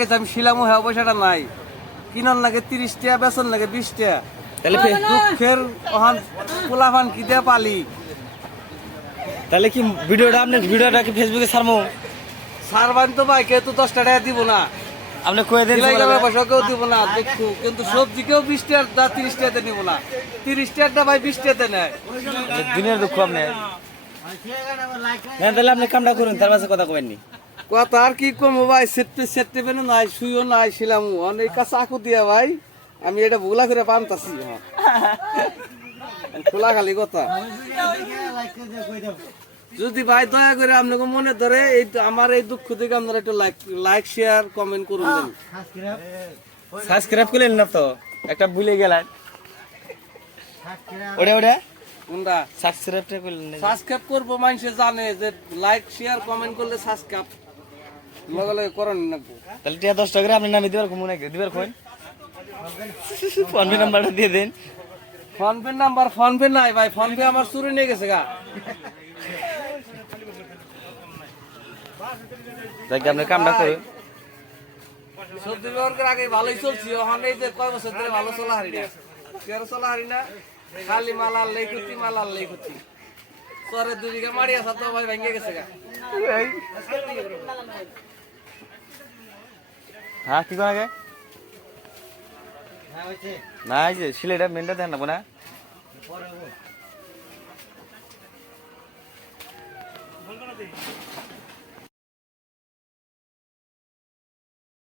লাগে আমি শিলামু হ্যাঁ পয়সাটা নাই কিনার লাগে 30 টাকা বেতন লাগে 20 টাকা তাহলে দুঃখের ওহান পোলাফান কি দিয়ে পালি তাহলে কি ভিডিওটা কি ফেসবুকে ছাড়বো সারবান তো ভাই কেউ তো 10 টাকা দিব না আপনি কয়ে দেন পয়সা কেউ দিব না দুঃখ কিন্তু সবজি কেউ 20 টাকা 30 টাকাতে নিব না 30 টাকাটা ভাই 20 টাকাতে নেয় দিনের দুঃখ আপনি তাহলে আপনি কামটা করুন তার পাশে কথা কবেননি কথা আর কি কমো ভাই সেটতে বেনো নাই শুইও নাই ছিলামু অনেক কাছে আকু দিয়া ভাই আমি এটা ভুলা করে পানতাছি খোলা খালি কথা যদি ভাই দয়া করে আপনাকে মনে ধরে এই আমার এই দুঃখ থেকে আপনারা একটু লাইক শেয়ার কমেন্ট করুন সাবস্ক্রাইব করলেন না তো একটা ভুলে গেলেন ওটা কোনটা সাবস্ক্রাইবটা করলেন না সাবস্ক্রাইব করবো মানুষে জানে যে লাইক শেয়ার কমেন্ট করলে সাবস্ক্রাইব লগে লগে করেন না তাহলে টিয়া 10 টাকা করে আপনি নামে দিবার ঘুমো নাকি দিবার কোন ফোন পে নাম্বারটা দিয়ে দেন ফোন পে নাই ভাই ফোন পে আমার চুরি নিয়ে গেছে গা তাই আপনি কামটা করুন সবজি ব্যবহার আগে ভালোই চলছি ওখানে এই যে কয় বছর ধরে ভালো চলা হারি না কেন চলা হারি না খালি মাল আল্লাই করতি পরে 2 বিঘা মারি আসা তো ভাই ভেঙে গেছে গা হ্যাঁ কি কোন আগে না এই যে সিলেটা মেনটা দেন না